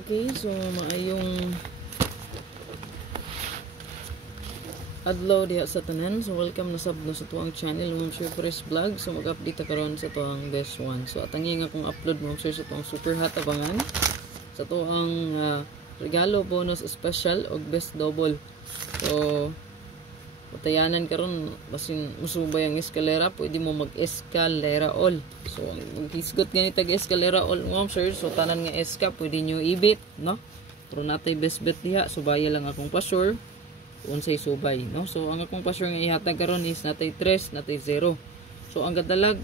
Okay, so maayong adlaw diha sa tanan. So welcome na sabno sa tuang channel Ma'am Sir Press Vlog. So mag-update karon sa tuang best one. So atangi nga kung upload Ma'am Sir sa tuang super hot abangan sa tuang regalo bonus special og best double. So patayanan karon basin musubay ang eskalera, pwede mo mag-eskalera all. So maghisgot ganit tag eskalera all Ma'am Sir. So tanan nga eska pwede nyo ibit, no? Pero natay best bet diha, subaya lang akong pa-sure unsay subay, no? So ang akong pa-sure nga ihatag karon is natay 3, natay 0. So ang gadalag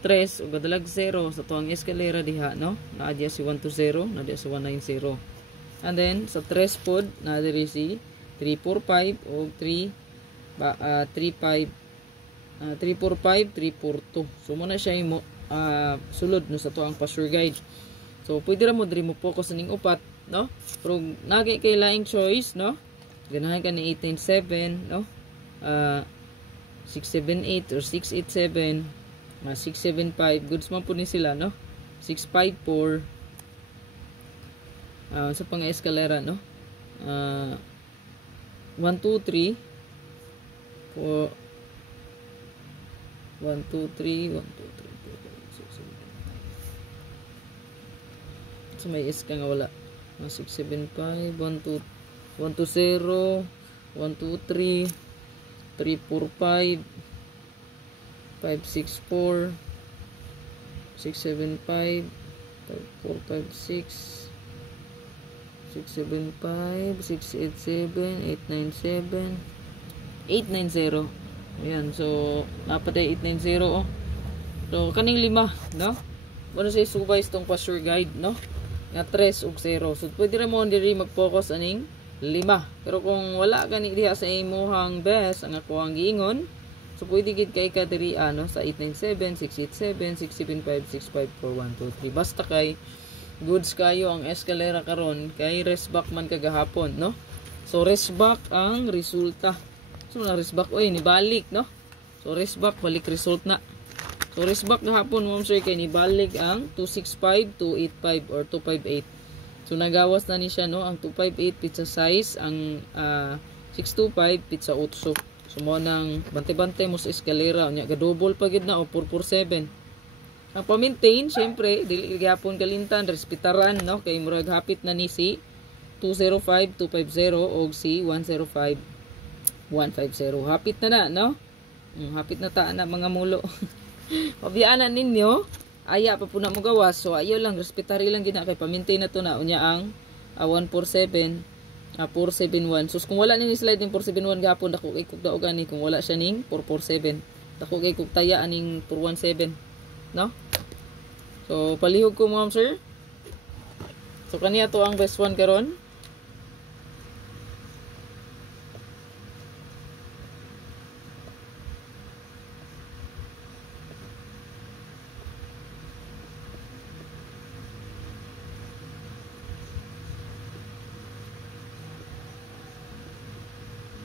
3 ug gadalag 0 sa tuang eskalera diha, no? Naa diya si 120, naa diya si 190. And then sa 3 pod naa diri si 345 o 345 342. So muna siya imo sulod no sa tuang pa-sure guide. So pwede ra mo diri mo focus ning upat, no? Pero nagi kay laing choice, no? Ganahan ka ni 897, no? 678 or 687, 675 goods man po ni sila, no? 654 sa pang-eskalera, no? 1, 2, 3 4 1, 2, 3 1, 2, 3 4, 5, 6, 7 so may iska nga wala. 675 1, 2 1, 2, 0 1, 2, 3 3, 4, 5 5, 6, 4 6, 7, 5 5, 4, 5, 6 6, 7, 5 6, 8, 7 8, 9, 7 890. Ayan, so napatay 890, oh. So kaning 5, no? Ano say subay itong pa-sure guide, no? Nga 3 ug 0. So pwede ra mo diri mag-focus aning 5. Pero kung wala gani diha sa imuhang best ang ako ang giingon, so pwede gid kay ka diri ano sa 897, 687, 675, 654, 1, 2, 3. Basta kay goods kayo ang eskalera karon kay rest back man kagahapon, no? So rest back ang resulta. So na rest back oy ni balik, no? So rest back balik result na. So rest back gahapon Ma'am Sir kay ni balik ang 265, 285 or 258. So nagawas na ni siya, no? Ang 258 pizza size, ang 625 pizza 8. So mo nang bante-bante mo sa eskalera nya ga-double pa gid na o 447. Ang pa-maintain, syempre, dili gyapon kalintan, respetaran, no? Kay murag hapit na ni si 205, 250 o si 105, 150. Hapit na no? Hapit na ta na mga mulo. Pabiyaanan ninyo, aya pa po na mo gawas. So, ayaw lang, respetari lang gina kay pa-maintain na to na. Unya ang 147, 471. So, kung wala ning slide ng 471 gapon, dako kay kog daog ani. Kung wala siya ning 447, dako kay kog taya aning 417. No? So palihog ko Ma'am Sir. So kaniya to ang best one karon.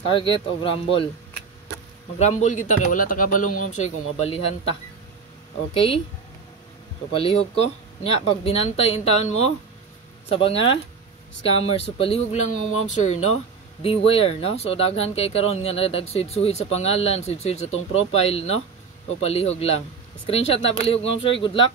Target of rumble. Mag-rumble kita kay wala ta kabalong Ma'am Sir kung mabalihan ta. Okay? So palihog ko. Nya pag binantay in taon mo sa mga scammer, so palihog lang Ma'am Sir, no? Beware, no? So daghan kay karon nga nagsuhid sa pangalan, suhid sa tong profile, no? So palihog lang. Screenshot na palihog Ma'am Sir. Good luck.